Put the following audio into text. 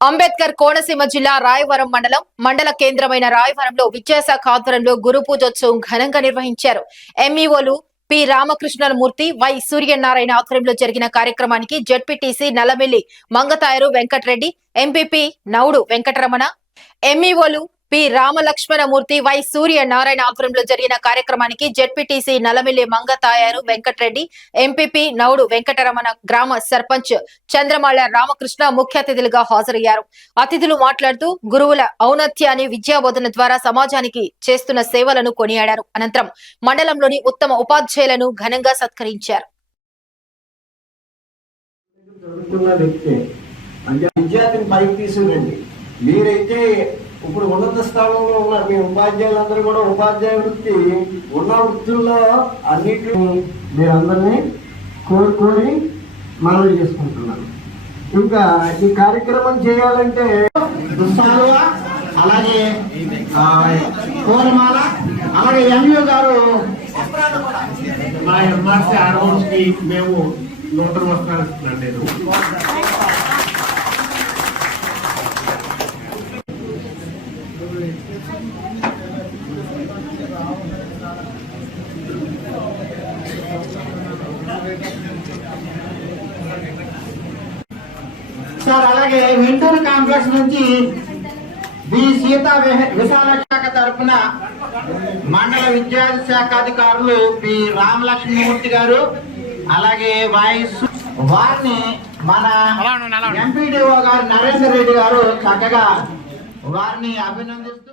అంబేద్కర్ కోనసీమ జిల్లా రాయవరం మండలం మండల కేంద్రమైన రాయవరంలో విద్యాశాఖ ఆధ్వర్యంలో గురు పూజోత్సవం ఘనంగా నిర్వహించారు. ఎంఈఓలు పి. రామకృష్ణమూర్తి వై. సూర్యనారాయణ ఆధ్వర్యంలో జరిగిన కార్యక్రమానికి జడ్పీటీసీ నల్లమిల్లి మంగతాయరు వెంకటరెడ్డి ఎంపీపీ నౌడు వెంకటరమణ ఎంఈఓలు పి. రామలక్ష్మణమూర్తి వై. సూర్య నారాయణ ఆధ్వర్యంలో జరిగిన కార్యక్రమానికి జెడ్పీటీసీ నలమిల్లి మంగతాయారు వెంకటరెడ్డి ఎంపీపీ నౌడు వెంకటరమణ గ్రామ సర్పంచ్ చంద్రమాళ రామకృష్ణ ముఖ్య అతిథులుగా హాజరయ్యారు. అతిథులు మాట్లాడుతూ గురువుల ఔన్నత్యాన్ని విద్యాబోధన ద్వారా సమాజానికి చేస్తున్న సేవలను కొనియాడారు. అనంతరం మండలంలోని ఉత్తమ ఉపాధ్యాయులను ఘనంగా సత్కరించారు. విద్యార్థిని పైకి తీసుకురండి. మీరైతే ఇప్పుడు ఉన్నత స్థానంలో ఉన్నారు. మీ ఉపాధ్యాయులందరూ కూడా ఉపాధ్యాయ వృత్తి ఉన్న వృత్తుల్లో అన్నిటిని మీరందరినీ కోరుకొని మనవి చేసుకుంటున్నాను ఇంకా ఈ కార్యక్రమం చేయాలంటే దుస్సాలువ అలాగే ఆ, కోరమాల అలాగే ఎంయూ గారు మా ఎంఆర్సీ ఆర్ఓస్కి మేము నూతన వస్త్రాలు ఇస్తున్నాను నేను. సార్ అలాగే వెంటూరు కాంప్లెక్స్ నుంచి బి సీత విహ- విశాల శాఖ తరఫున మండల విద్యార్థి శాఖ అధికారులు పి. రామలక్ష్మణమూర్తి గారు అలాగే వాయిస్ వారిని మన ఎంపీడీఓ గారు నరేందర్ రెడ్డి గారు చక్కగా వారిని అభినందిస్తూ